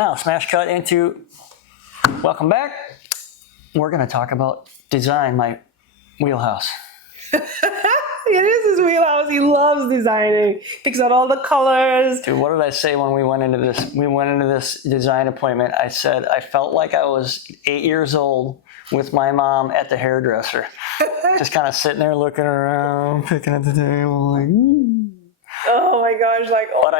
Now, smash cut into, welcome back. We're going to talk about design, my wheelhouse. It is his wheelhouse. He loves designing. Picks out all the colors. Dude, what did I say when we went into this? We went into this design appointment. I said I felt like I was 8 years old with my mom at the hairdresser. Just kind of sitting there looking around, picking at the table, like, Oh my gosh, like, oh. But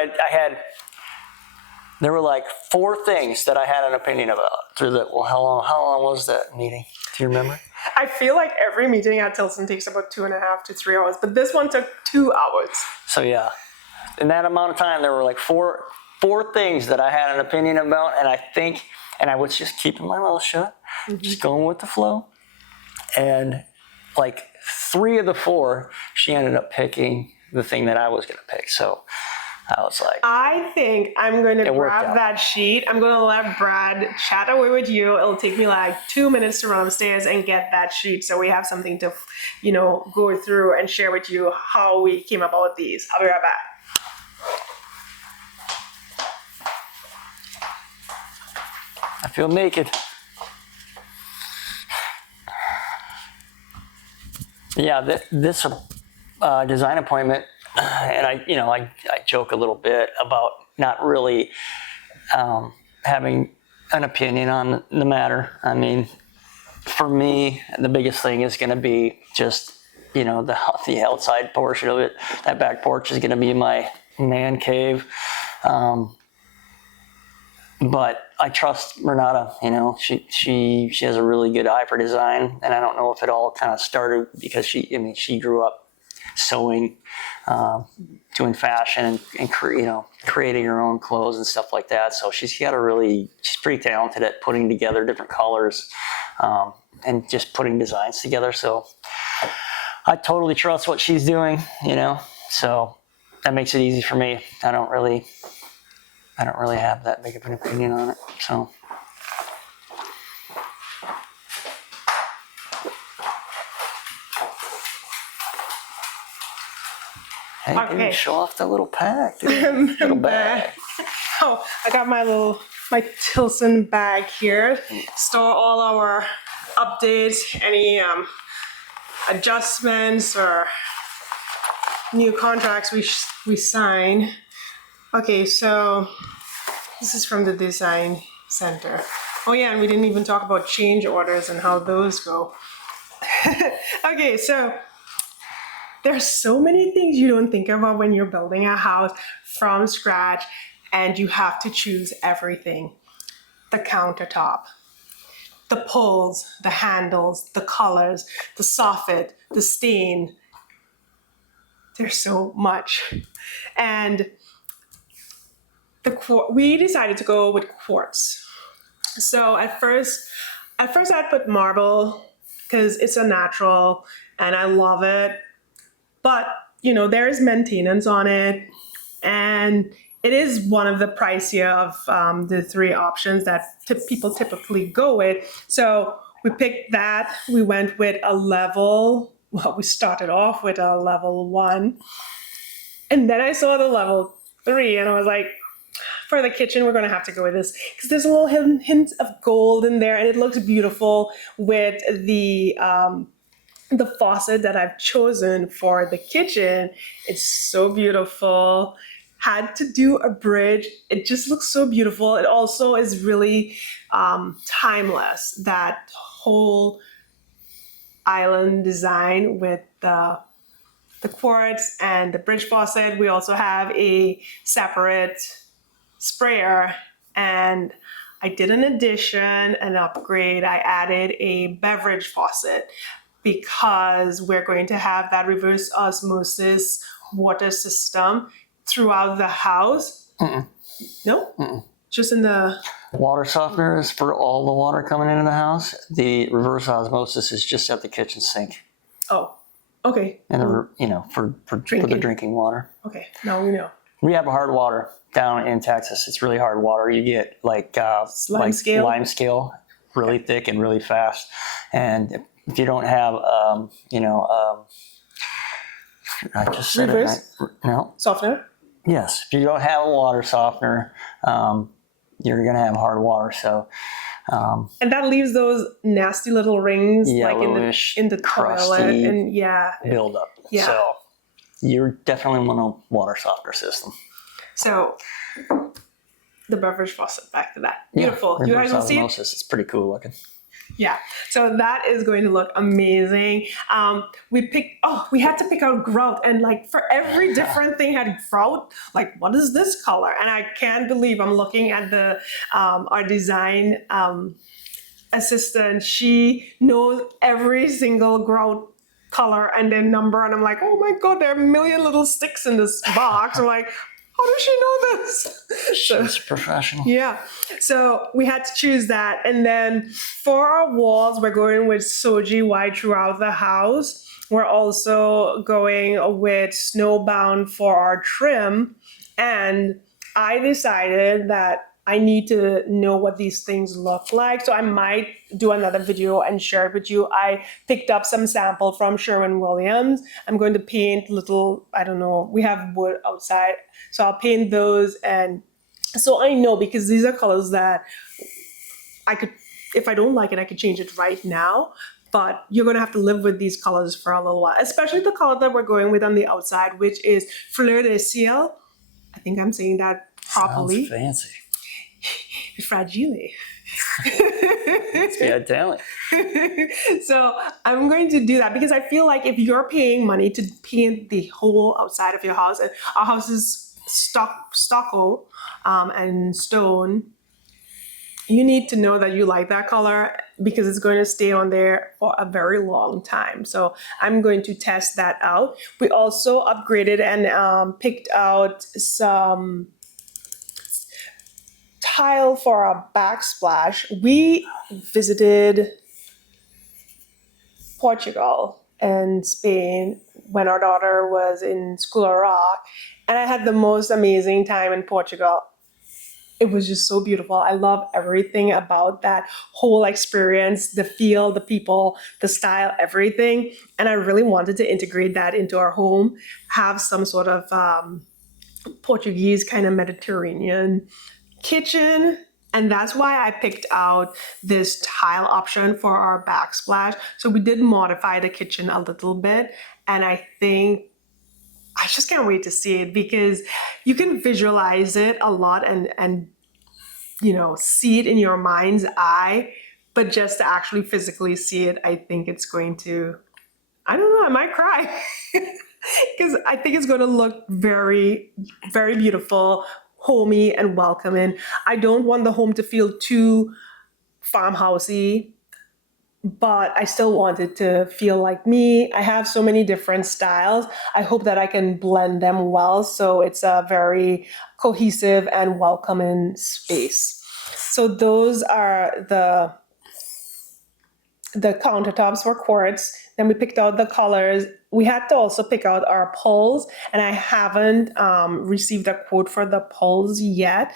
there were like 4 things that I had an opinion about through the, well, how long was that meeting? Do you remember? I feel like every meeting at Tilson takes about 2.5 to 3 hours, but this one took 2 hours. So yeah, in that amount of time, there were like four things that I had an opinion about, and I was just keeping my mouth shut, just going with the flow. And like 3 of the 4, she ended up picking the thing that I was going to pick. So I was like, I think I'm going to grab that sheet. I'm going to let Brad chat away with you. It'll take me like 2 minutes to run upstairs and get that sheet, so we have something to, go through and share with you how we came about these. I'll be right back. I feel naked. Yeah, this design appointment, and I joke a little bit about not really having an opinion on the matter. I mean, for me, the biggest thing is going to be just, the outside portion of it. That back porch is going to be my man cave. But I trust Renata, she has a really good eye for design, and I don't know if it all kind of started because she grew up sewing, doing fashion and creating her own clothes and stuff like that. So she's pretty talented at putting together different colors, and just putting designs together. So I totally trust what she's doing, so that makes it easy for me. I don't really have that big of an opinion on it. So. Hey, Okay. Dude, show off the little pack, dude. Little bag. Oh, I got my Tilson bag here. Store all our updates, any adjustments or new contracts we sign. Okay, so this is from the design center. Oh yeah, and we didn't even talk about change orders and how those go. Okay, so there's so many things you don't think about when you're building a house from scratch, and you have to choose everything. The countertop, the pulls, the handles, the colors, the soffit, the stain. There's so much. And we decided to go with quartz. So at first I put marble because it's a natural and I love it. But, there is maintenance on it, and it is one of the pricier of the 3 options that people typically go with. So we picked that. We went with we started off with a level 1. And then I saw the level 3, and I was like, for the kitchen, we're going to have to go with this because there's a little hint of gold in there, and it looks beautiful with the faucet that I've chosen for the kitchen. It's so beautiful. Had to do a bridge. It just looks so beautiful. It also is really timeless. That whole island design with the quartz and the bridge faucet. We also have a separate sprayer, and I did an addition, an upgrade. I added a beverage faucet because we're going to have that reverse osmosis water system throughout the house. No? Just in the... Water softener is for all the water coming into the house. The reverse osmosis is just at the kitchen sink. Oh, okay. And for the drinking water. Okay, now we know. We have hard water down in Texas. It's really hard water. You get lime scale, really thick and really fast. And if you don't have, I just said reverse? No. Softener? Yes. If you don't have a water softener, you're going to have hard water. So, and that leaves those nasty little rings like yellowish, in the toilet, crusty and buildup. Yeah. So you definitely want a water softener system. So the beverage faucet, back to that. Beautiful. Yeah, You guys will see it? osmosis. It's pretty cool looking. Yeah, so that is going to look amazing. We had to pick out grout, and like for every different thing had grout. Like, what is this color? And I can't believe I'm looking at the our design assistant. She knows every single grout color and their number, and I'm like, oh my god, there are a million little sticks in this box. I'm like, how does she know this? She's professional. Yeah. So we had to choose that. And then for our walls, we're going with Shoji White throughout the house. We're also going with Snowbound for our trim. And I decided that I need to know what these things look like. So I might do another video and share it with you. I picked up some sample from Sherwin-Williams. I'm going to paint little, I don't know, we have wood outside. So I'll paint those, and so I know, because these are colors that I could, if I don't like it, I could change it right now. But you're going to have to live with these colors for a little while, especially the color that we're going with on the outside, which is Fleur de Sel. I think I'm saying that properly. Sounds fancy. Fragile. It's good talent. So I'm going to do that because I feel like if you're paying money to paint the whole outside of your house, and our house is stucco and stone, you need to know that you like that color because it's going to stay on there for a very long time. So I'm going to test that out. We also upgraded and picked out some tile for our backsplash. We visited Portugal and Spain when our daughter was in School of Rock, and I had the most amazing time in Portugal. It was just so beautiful. I love everything about that whole experience, the feel, the people, the style, everything. And I really wanted to integrate that into our home, have some sort of Portuguese kind of Mediterranean kitchen. And that's why I picked out this tile option for our backsplash. So we did modify the kitchen a little bit. And I think I just can't wait to see it because you can visualize it a lot and you know, see it in your mind's eye, but just to actually physically see it, I think it's going to, I don't know, I might cry because I think it's going to look very, very beautiful, homey and welcoming. I don't want the home to feel too farmhousey, but I still want it to feel like me. I have so many different styles. I hope that I can blend them well so it's a very cohesive and welcoming space. So those are the countertops for Quartz. Then we picked out the colors. We had to also pick out our poles, and I haven't received a quote for the poles yet.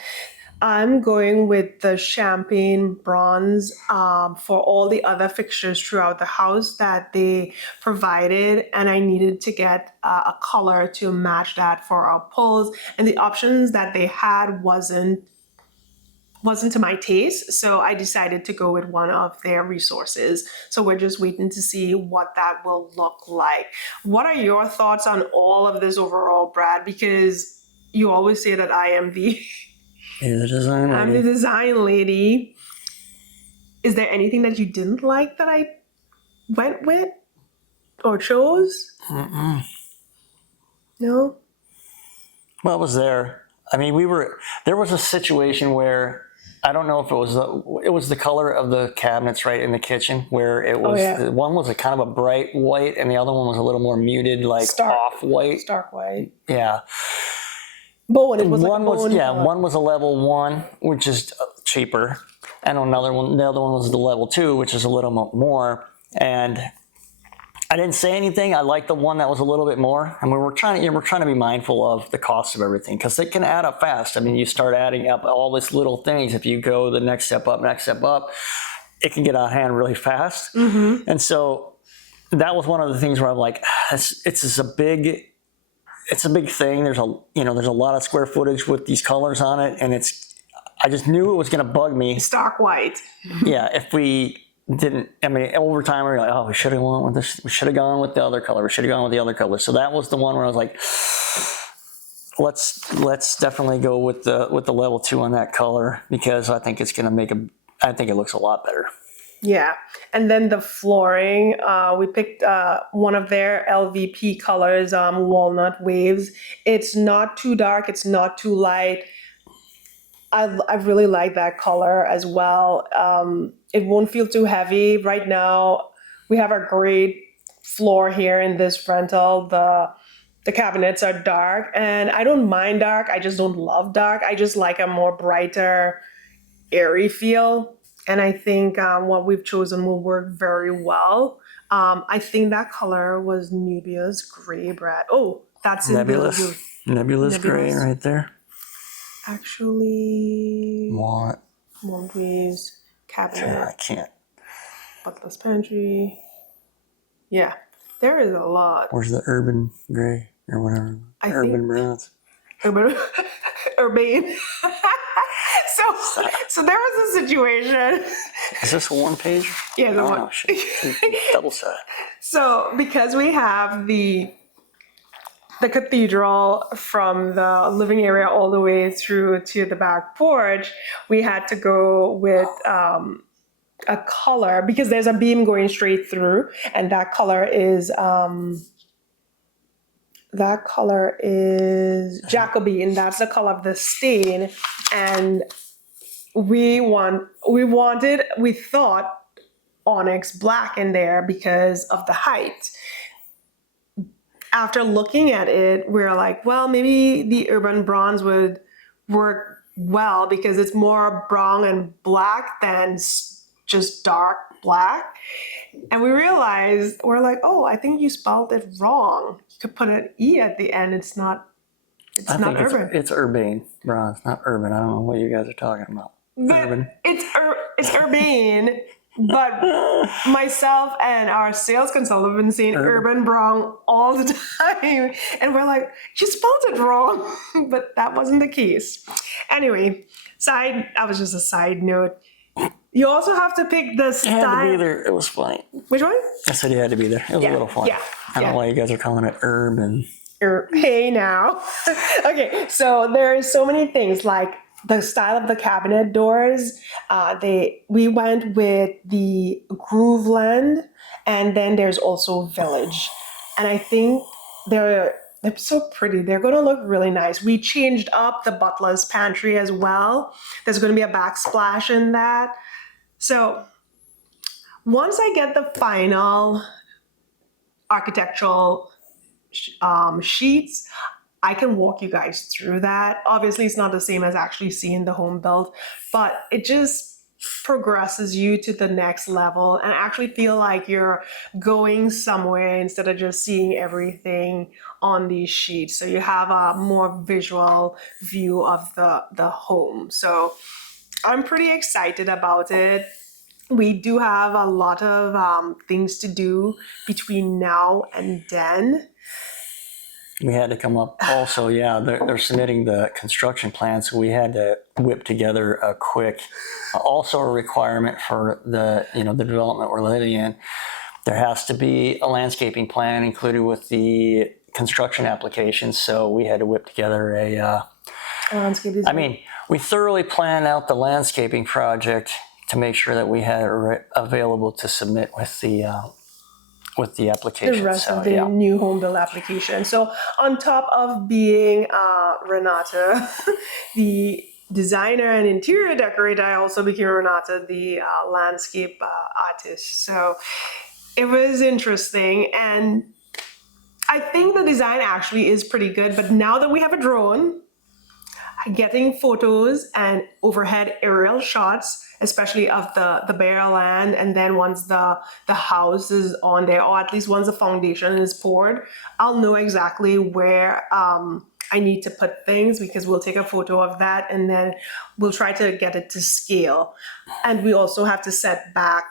I'm going with the champagne bronze for all the other fixtures throughout the house that they provided, and I needed to get a color to match that for our poles. And the options that they had wasn't to my taste, so I decided to go with one of their resources. So we're just waiting to see what that will look like. What are your thoughts on all of this overall, Brad? Because you always say that I am the You're the design lady. I'm the design lady. Is there anything that you didn't like that I went with or chose? No? Well, it was there. I mean, there was a situation where, I don't know if it was the color of the cabinets right in the kitchen where it was, one was a kind of a bright white and the other one was a little more muted, like off-white. Stark white. Yeah. Bone. It was one like a bone color. One was a level 1, which is cheaper, and the other one was the level 2, which is a little more. And I didn't say anything. I liked the one that was a little bit more, and we're trying to be mindful of the cost of everything because it can add up fast. I mean, you start adding up all these little things. If you go the next step up, it can get out of hand really fast. Mm-hmm. And so that was one of the things where I'm like, it's a big thing. There's a lot of square footage with these colors on it, and I just knew it was going to bug me. Stark white. Yeah, if we didn't, I mean, over time we were like, oh, we should have gone with this. We should have gone with the other color. We should have gone with the other color. So that was the one where I was like, let's definitely go with the level 2 on that color, because I think it's going to I think it looks a lot better. Yeah, and then the flooring, we picked one of their LVP colors, Walnut Waves. It's not too dark, it's not too light. I really like that color as well. It won't feel too heavy. Right now, we have a great floor here in this rental. The cabinets are dark, and I don't mind dark. I just don't love dark. I just like a more brighter, airy feel. And I think what we've chosen will work very well. I think that color was Nubia's gray, Brad. Oh, that's Nebulous gray right there. Actually, Walnut Waves, cabinet, I can't. butler's pantry. Yeah, there is a lot. Where's the urban gray or whatever? Urban browns. Urbane. So there was a situation. Is this a one page? Yeah, the one. Oh, shit. Double side. So because we have the cathedral from the living area all the way through to the back porch, we had to go with a color, because there's a beam going straight through, and that color is Jacobean. That's the color of the stain. And we thought onyx black in there because of the height. After looking at it, we're like, well, maybe the urban bronze would work well because it's more brown and black than just dark black. And we realized, we're like, oh, I think you spelled it wrong. You could put an E at the end. It's not urban. It's urbane bronze, not urban. I don't know what you guys are talking about. But Urban. It's urbane. But myself and our sales consultant have been saying urban brown all the time. And we're like, you spelled it wrong. But that wasn't the case. Anyway, that was just a side note. You also have to pick the style. It had to be there. It was funny. Which one? I said you had to be there. It was a little funny. Yeah. I don't know why you guys are calling it urban. Hey now. Okay, so there's so many things like the style of the cabinet doors. We went with the Grooveland, and then there's also Village. And I think they're so pretty. They're going to look really nice. We changed up the butler's pantry as well. There's going to be a backsplash in that. So once I get the final architectural sheets, I can walk you guys through that. Obviously, it's not the same as actually seeing the home built, but it just progresses you to the next level and actually feel like you're going somewhere instead of just seeing everything on these sheets. So you have a more visual view of the home. So I'm pretty excited about it. We do have a lot of things to do between now and then. We had to come up also, yeah, they're submitting the construction plan, so we had to whip together a quick, also a requirement for the development we're living in. There has to be a landscaping plan included with the construction application, so we had to whip together a landscape. I mean, we thoroughly planned out the landscaping project to make sure that we had it available to submit with the application. The rest of the new home build application. So on top of being Renata, the designer and interior decorator, I also became Renata, the landscape artist. So it was interesting. And I think the design actually is pretty good. But now that we have a drone, getting photos and overhead aerial shots, especially of the bare land, and then once the house is on there, or at least once the foundation is poured, I'll know exactly where I need to put things, because we'll take a photo of that and then we'll try to get it to scale. And we also have to set back.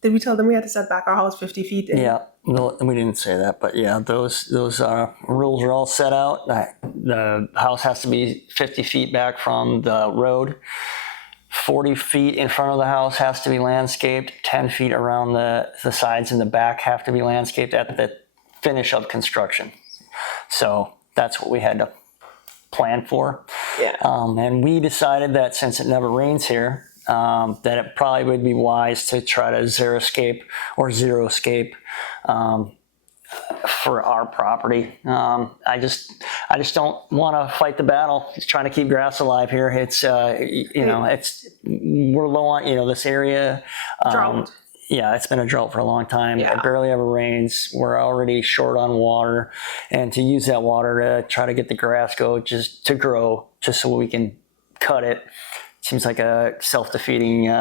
Did we tell them we had to set back our house 50 feet? Yeah, No, we didn't say that, but yeah, those rules are all set out. The house has to be 50 feet back from the road. 40 feet in front of the house has to be landscaped. 10 feet around the sides and the back have to be landscaped at the finish of construction. So that's what we had to plan for. Yeah. And we decided that since it never rains here, that it probably would be wise to try to xeriscape or zeroscape for our property. I just don't want to fight the battle. Just trying to keep grass alive here. It's we're low on this area. Drought. Yeah, it's been a drought for a long time. Yeah. It barely ever rains. We're already short on water, and to use that water to try to get the grass to grow, just so we can cut it, seems like a self-defeating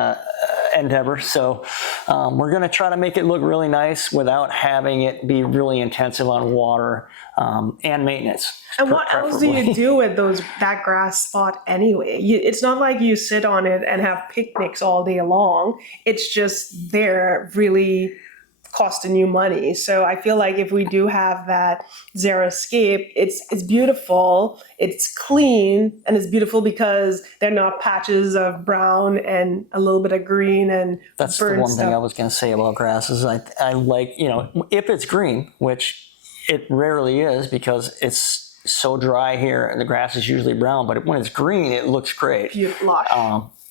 endeavor. So we're going to try to make it look really nice without having it be really intensive on water and maintenance. And what else do you do with that grass spot anyway? It's not like you sit on it and have picnics all day long. It's just there, really costing you money. So I feel like if we do have that xeriscape, it's beautiful, it's clean, and it's beautiful because they're not patches of brown and a little bit of green and that's the one thing I was going to say about grass is I like, if it's green, which it rarely is because it's so dry here and the grass is usually brown, but when it's green, it looks great. Lush.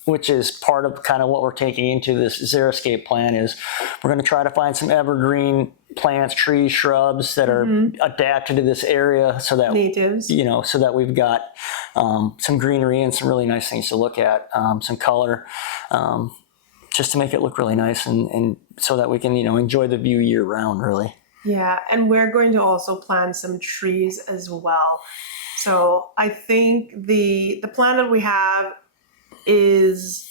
Which is part of kind of what we're taking into this xeriscape plan is we're going to try to find some evergreen plants, trees, shrubs that are adapted to this area so that natives, so that we've got some greenery and some really nice things to look at, some color, just to make it look really nice and so that we can, enjoy the view year round, really. Yeah, and we're going to also plant some trees as well. So I think the plan that we have is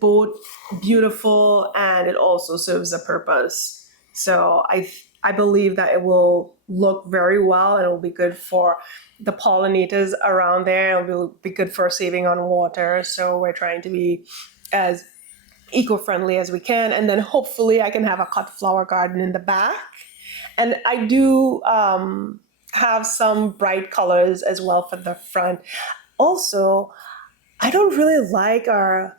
both beautiful and it also serves a purpose. So I believe that it will look very well and it will be good for the pollinators around there. It will be good for saving on water. So we're trying to be as eco-friendly as we can. And then hopefully I can have a cut flower garden in the back. And I do have some bright colors as well for the front. Also, I don't really like our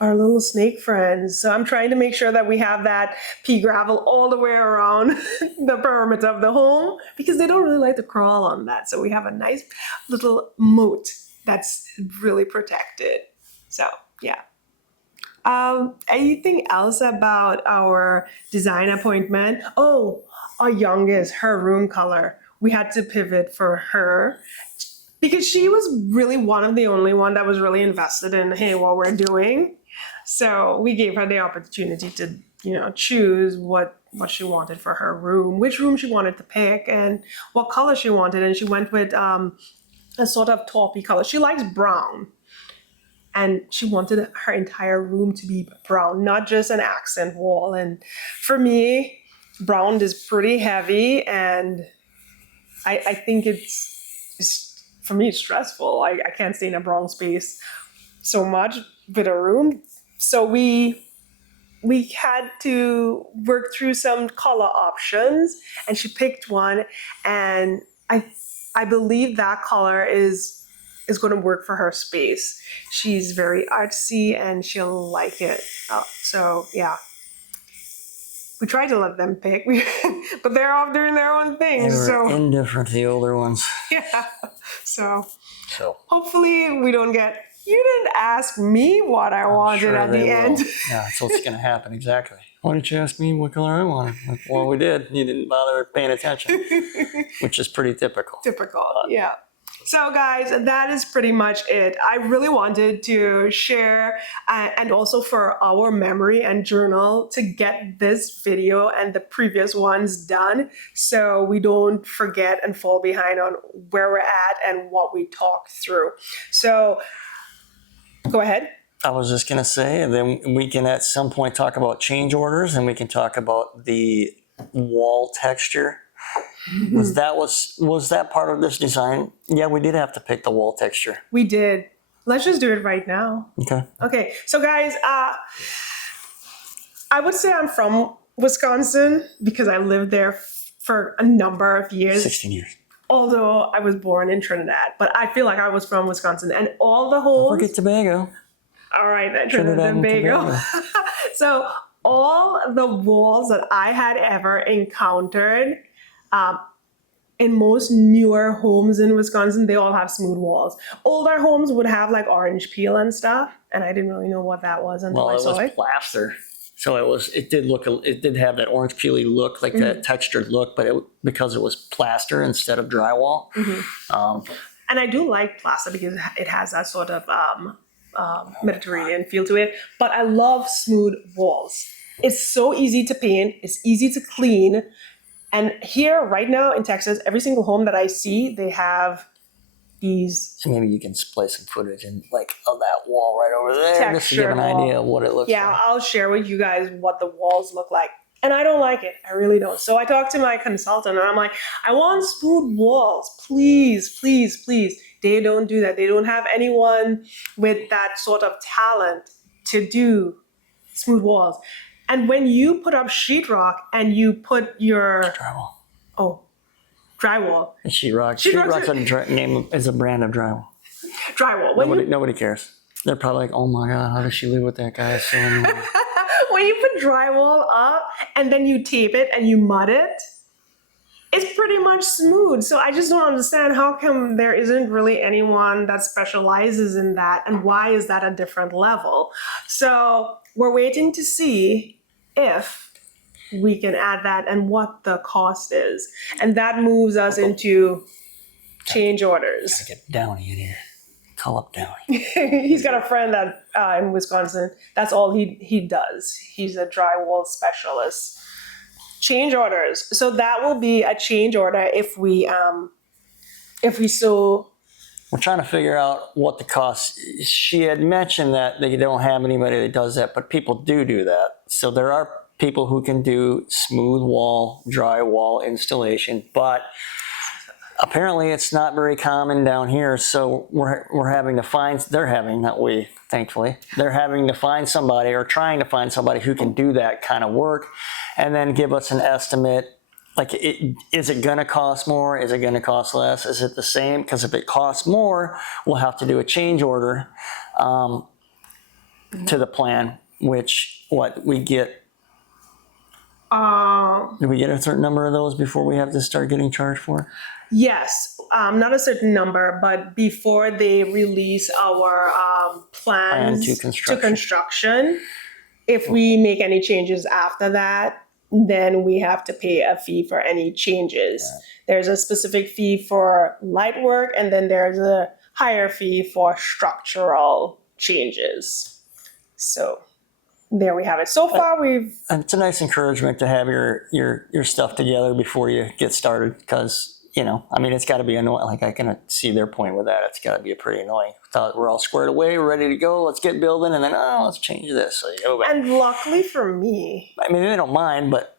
little snake friends. So I'm trying to make sure that we have that pea gravel all the way around the perimeter of the home because they don't really like to crawl on that. So we have a nice little moat that's really protected. So, yeah. Anything else about our design appointment? Oh, our youngest, her room color. We had to pivot for her because she was really one of the only one that was really invested in, hey, what we're doing. So we gave her the opportunity to, choose what she wanted for her room, which room she wanted to pick and what color she wanted. And she went with a sort of taupey color. She likes brown. And she wanted her entire room to be brown, not just an accent wall. And for me, brown is pretty heavy. And I think it's for me, it's stressful. I can't stay in a brown space so much with a room. So we had to work through some color options and she picked one. And I believe that color is going to work for her space. She's very artsy and she'll like it. So yeah, we tried to let them pick, but they're all doing their own things. They were indifferent to the older ones. Yeah. So hopefully we don't get, you didn't ask me what I wanted sure at the end. Yeah, that's what's going to happen. Exactly. Why didn't you ask me what color I wanted? Well, we did. You didn't bother paying attention, which is pretty typical. Yeah. So guys, that is pretty much it. I really wanted to share and also for our memory and journal to get this video and the previous ones done so we don't forget and fall behind on where we're at and what we talked through. So go ahead. I was just going to say, and then we can at some point talk about change orders and we can talk about the wall texture. Was that part of this design? Yeah, we did have to pick the wall texture. We did. Let's just do it right now. Okay. So guys, I would say I'm from Wisconsin because I lived there for a number of years. 16 years. Although I was born in Trinidad, but I feel like I was from Wisconsin, and all the Don't homes. forget Tobago. All right, then Trinidad and Tobago. So all the walls that I had ever encountered, in most newer homes in Wisconsin, they all have smooth walls. Older homes would have like orange peel and stuff, and I didn't really know what that was until Well, I it saw was it. plaster. So it did have that orange peely look, like that textured look, but because it was plaster instead of drywall. And I do like plaster because it has that sort of Mediterranean feel to it. But I love smooth walls. It's so easy to paint. It's easy to clean. And here, right now in Texas, every single home that I see, they have these. So maybe you can display some footage and like of that wall right over there, just to give an Textured wall. idea of what it looks Yeah, like. I'll share with you guys what the walls look like. And I don't like it. I really don't. So I talked to my consultant and I'm like, I want smooth walls. Please, please, please. They don't do that. They don't have anyone with that sort of talent to do smooth walls. And when you put up sheetrock and you put your drywall. Sheetrock. Sheetrock's is a brand of drywall. Drywall. Nobody cares. They're probably like, oh my God, how does she live with that guy? So annoying. When you put drywall up and then you tape it and you mud it, it's pretty much smooth. So I just don't understand how come there isn't really anyone that specializes in that, and why is that a different level? So we're waiting to see if we can add that and what the cost is. And that moves us into change orders. Gotta get Downey in here. Call up Downey. He's got a friend that in Wisconsin. That's all he does. He's a drywall specialist. Change orders. So that will be a change order if we so. We're trying to figure out what the cost. She had mentioned that they don't have anybody that does that, but people do that. So there are people who can do smooth wall, drywall installation, but apparently it's not very common down here. So we're having to find, thankfully, they're having to find somebody or trying to find somebody who can do that kind of work and then give us an estimate. Like, is it going to cost more? Is it going to cost less? Is it the same? Because if it costs more, we'll have to do a change order to the plan, which we get. Do we get a certain number of those before we have to start getting charged for? Yes, not a certain number, but before they release our plans to construction. if we make any changes after that, then we have to pay a fee for any changes. Right. There's a specific fee for light work, and then there's a higher fee for structural changes. So there we have it. So far, and it's a nice encouragement to have your stuff together before you get started, because it's got to be annoying. Like, I can see their point with that. It's got to be pretty annoying. Thought we're all squared away, we're ready to go. Let's get building, and then let's change this. So you go back. And luckily for me, they don't mind, but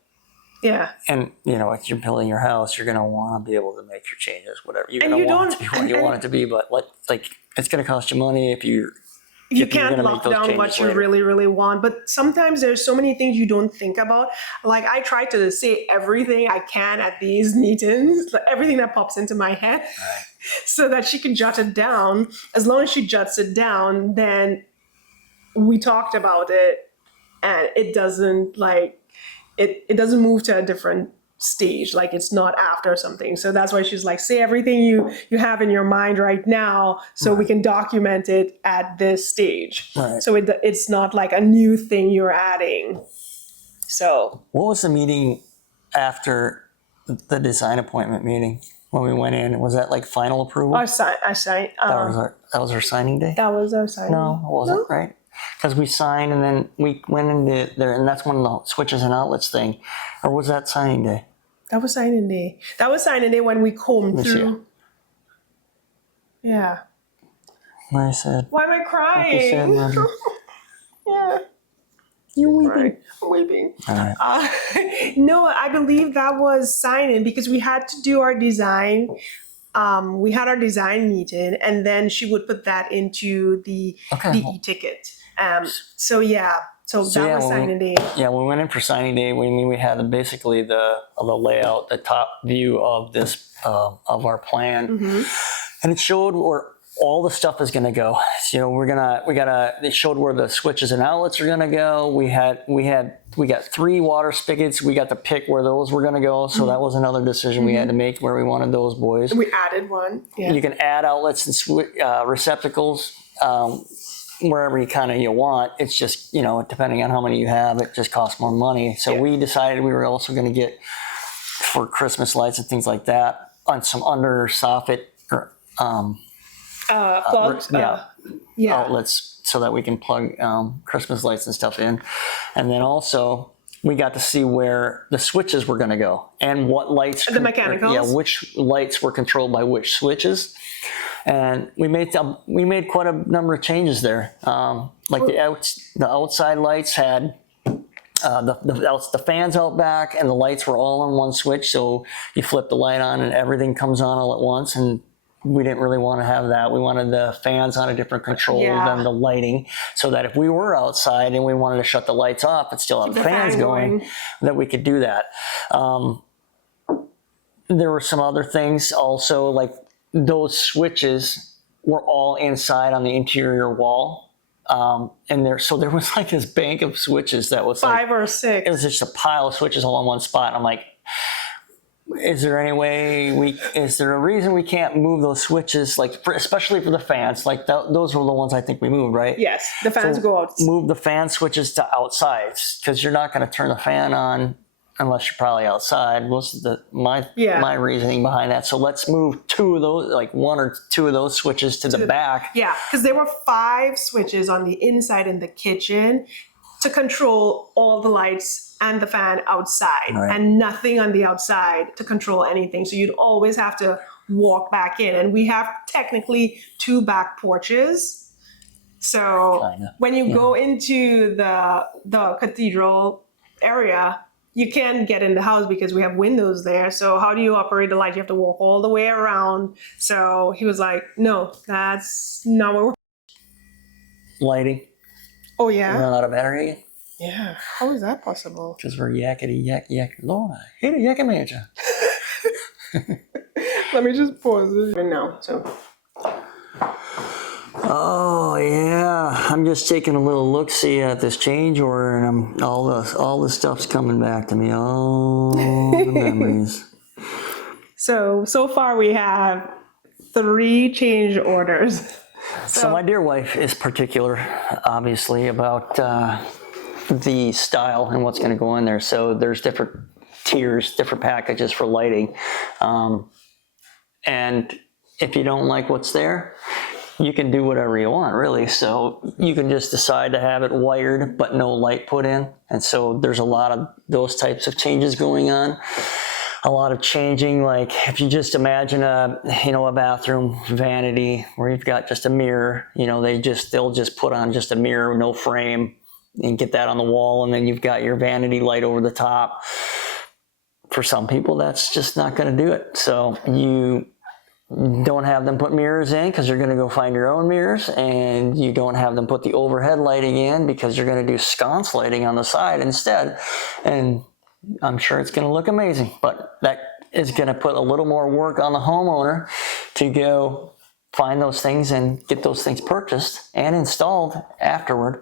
yeah. And if you're building your house, you're gonna want to be able to make your changes, whatever. You're gonna want it to be what you want it to be, but it's gonna cost you money if you can't lock down what you really, really want. But sometimes there's so many things you don't think about. Like, I try to say everything I can at these meetings, everything that pops into my head, right, so that she can jot it down. As long as she jots it down, then we talked about it, and it doesn't it doesn't move to a different stage. Like, it's not after something. So that's why she's like, say everything you have in your mind right now, so we can document it at this stage. Right. So it's not like a new thing you're adding. So what was the meeting after the design appointment meeting when we went in? Was that like final approval? I signed. That was our signing day? That was our signing. No, it wasn't, right? Because we signed and then we went into there, and that's one of the switches and outlets thing. Or was that signing day? That was signing day. That was signing day when we combed through. Yeah. I said. Why am I crying? Like you said, Roger. Yeah. You're weeping. Right. I'm weeping. All right. No, I believe that was signing because we had to do our design. We had our design meeting, and then she would put that into the e-ticket. So yeah. So that was signing day. Yeah, we went in for signing day. We had basically the layout, the top view of this of our plan, and it showed where all the stuff is going to go. So it showed where the switches and outlets are going to go. We got 3 water spigots. We got to pick where those were going to go. So that was another decision we had to make where we wanted those boys. We added one. Yeah. You can add outlets and receptacles wherever you want. It's just, depending on how many you have, it just costs more money. So we decided we were also going to get, for Christmas lights and things like that, on some under soffit plugs, outlets so that we can plug Christmas lights and stuff in. And then also we got to see where the switches were going to go and what lights. The mechanicals? Yeah, which lights were controlled by which switches. And we made quite a number of changes there. The outside lights had the fans out back, and the lights were all on one switch. So you flip the light on and everything comes on all at once. And we didn't really want to have that. We wanted the fans on a different control than the lighting, so that if we were outside and we wanted to shut the lights off but still have the fans going, that we could do that. There were some other things also, like those switches were all inside on the interior wall. And there was like this bank of switches that was 5 or 6. It was just a pile of switches all in one spot. And I'm like, is there a reason we can't move those switches, especially for the fans? Those were the ones I think we moved, right? Yes, the fans go out. Move the fan switches to outside, because you're not going to turn the fan on unless you're probably outside. My reasoning behind that. So let's move 2 of those, 1 or 2 of those switches to the back. Yeah, because there were 5 switches on the inside in the kitchen to control all the lights and the fan outside, and nothing on the outside to control anything. So you'd always have to walk back in. And we have technically 2 back porches. So when you go into the cathedral area, you can't get in the house because we have windows there. So how do you operate the light? You have to walk all the way around. So he was like, no, that's not what we're... Lighting. Oh, yeah? Run out of battery. Yeah. How is that possible? Because we're yakety yak. Lord, I hate a yakamaja. Let me just pause this right now. So. Oh yeah, I'm just taking a little look-see at this change order, and all the stuff's coming back to me. All the memories. So far we have 3 change orders. So my dear wife is particular, obviously, about the style and what's going to go in there. So there's different tiers, different packages for lighting. And if you don't like what's there, you can do whatever you want, really. So you can just decide to have it wired, but no light put in. And so there's a lot of those types of changes going on. A lot of changing, like if you just imagine a bathroom vanity where you've got just a mirror, they'll just put on just a mirror, no frame, and get that on the wall, and then you've got your vanity light over the top. For some people, that's just not going to do it. So you don't have them put mirrors in because you're going to go find your own mirrors, and you don't have them put the overhead lighting in because you're going to do sconce lighting on the side instead. And I'm sure it's going to look amazing, but that is going to put a little more work on the homeowner to go find those things and get those things purchased and installed afterward.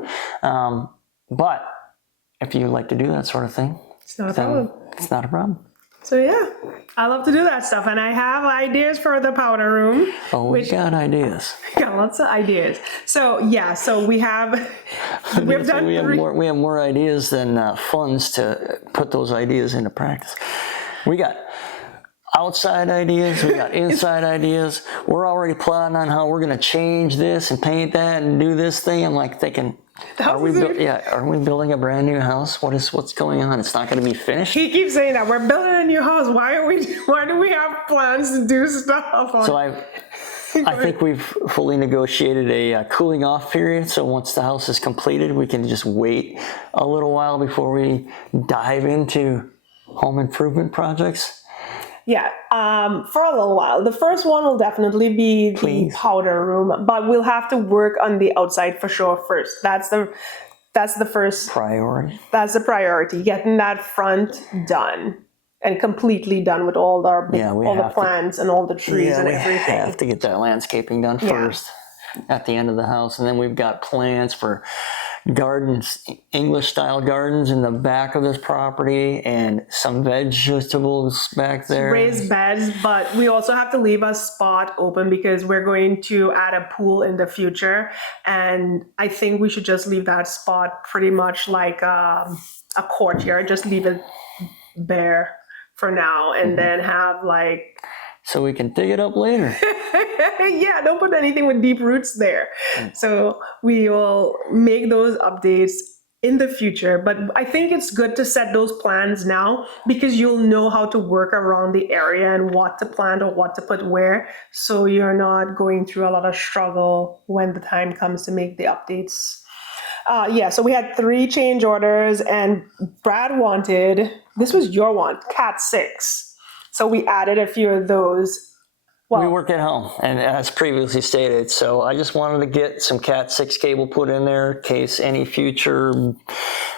But if you like to do that sort of thing, it's not a problem. It's not a problem. So yeah, I love to do that stuff, and I have ideas for the powder room. Oh, we got ideas. Got lots of ideas. So yeah, we've done we have more ideas than funds to put those ideas into practice. We got outside ideas, we got inside ideas. We're already plotting on how we're going to change this and paint that and do this thing. I'm like thinking, are we building a brand new house? What's going on? It's not going to be finished. He keeps saying that we're building a new house. Why do we have plans to do stuff? So I think we've fully negotiated a cooling off period. So once the house is completed, we can just wait a little while before we dive into home improvement projects. Yeah, for a little while. The first one will definitely be the powder room, but we'll have to work on the outside for sure first. That's the That's the first priority. That's the priority, getting that front done and completely done with all the plants and all the trees and everything. We have to get that landscaping done first at the end of the house. And then we've got plans for gardens, English style gardens in the back of this property and some vegetables back there. Raised beds, but we also have to leave a spot open because we're going to add a pool in the future. And I think we should just leave that spot pretty much like a courtyard, just leave it bare for now and then have like... So we can dig it up later. Yeah, don't put anything with deep roots there. So we will make those updates in the future. But I think it's good to set those plans now because you'll know how to work around the area and what to plant or what to put where. So you're not going through a lot of struggle when the time comes to make the updates. So we had 3 change orders and Brad wanted, this was your one, Cat 6. So we added a few of those. We work at home, and as previously stated, so I just wanted to get some Cat 6 cable put in there in case any future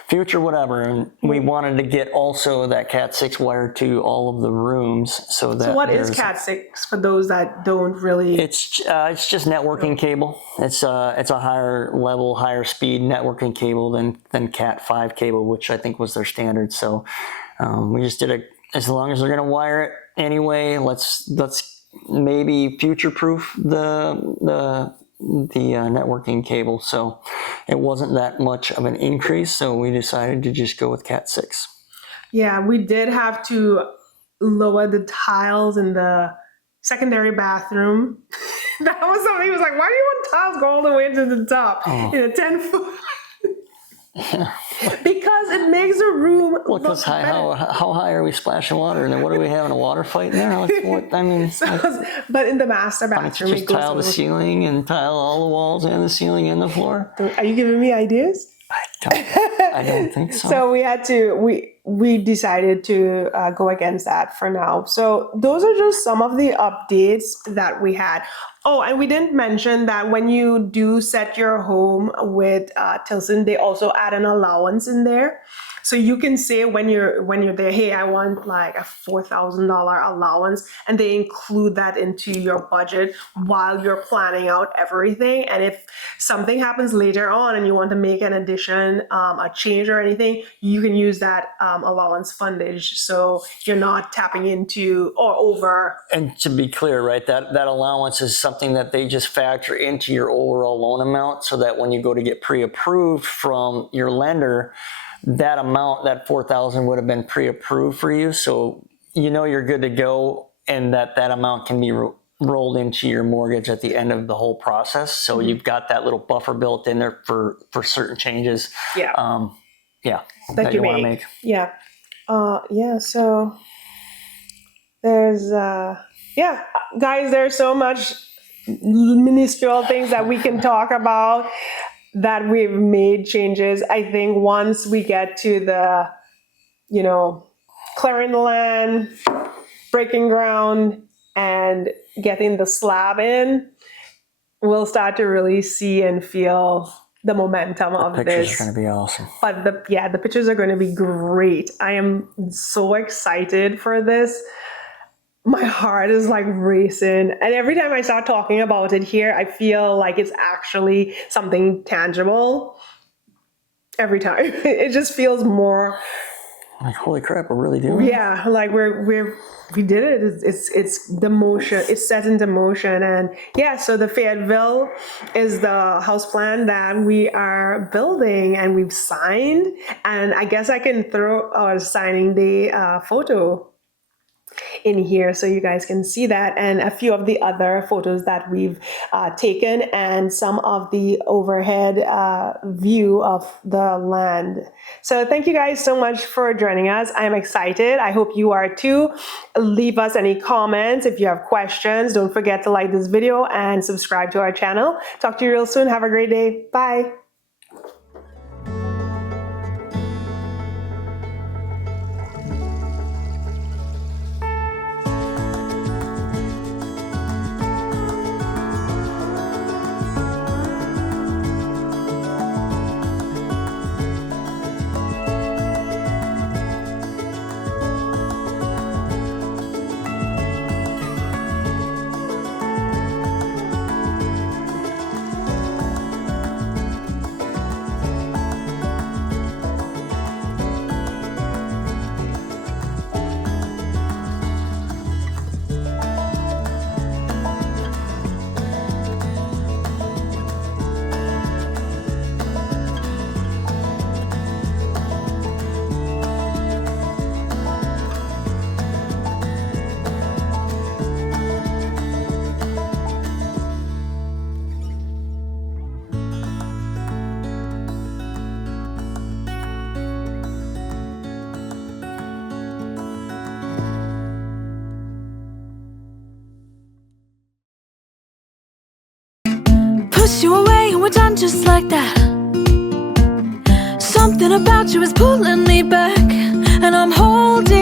whatever. And we wanted to get also that Cat 6 wire to all of the rooms so that. So what is Cat 6 for those that don't really? It's just networking cable. It's a higher level, higher speed networking cable than Cat 5 cable, which I think was their standard. So we just did as long as they're going to wire it anyway, let's maybe future-proof the networking cable. So it wasn't that much of an increase, so we decided to just go with Cat 6. Yeah, we did have to lower the tiles in the secondary bathroom. That was something he was like, why do you want tiles go all the way to the top in a 10-foot? Because it makes a room. Well, because how high are we splashing water? And then what are we having, a water fight in there? But in the master bathroom, just tile the ceiling and tile all the walls and the ceiling and the floor. Are you giving me ideas? I don't think so. So we decided to go against that for now. So those are just some of the updates that we had. Oh, and we didn't mention that when you do set your home with Tilson, they also add an allowance in there. So you can say when you're there, hey, I want like a $4,000 allowance, and they include that into your budget while you're planning out everything. And if something happens later on and you want to make an addition, a change or anything, you can use that allowance fundage. So you're not tapping into or over. And to be clear, right, that allowance is something that they just factor into your overall loan amount, so that when you go to get pre-approved from your lender, that amount, that $4,000 would have been pre-approved for you. So you're good to go, and that amount can be rolled into your mortgage at the end of the whole process. So you've got that little buffer built in there for certain changes. That you want to make. So there's guys, there's so much minuscule things that we can talk about that we've made changes. I think once we get to the, clearing the land, breaking ground, and getting the slab in, we'll start to really see and feel the momentum of this. The pictures are going to be awesome. But the pictures are going to be great. I am so excited for this. My heart is like racing. And every time I start talking about it here, I feel like it's actually something tangible. Every time. It just feels more like, holy crap, we're really doing it? Yeah, like we did it. It's the motion. It's set into motion. And so the Fayetteville is the house plan that we are building and we've signed. And I guess I can throw our signing day photo in here so you guys can see that, and a few of the other photos that we've taken, and some of the overhead view of the land. So thank you guys so much for joining us. I'm excited. I hope you are too. Leave us any comments if you have questions. Don't forget to like this video and subscribe to our channel. Talk to you real soon. Have a great day. Bye. kiss you away and we're done just like that. Something about you is pulling me back, and I'm holding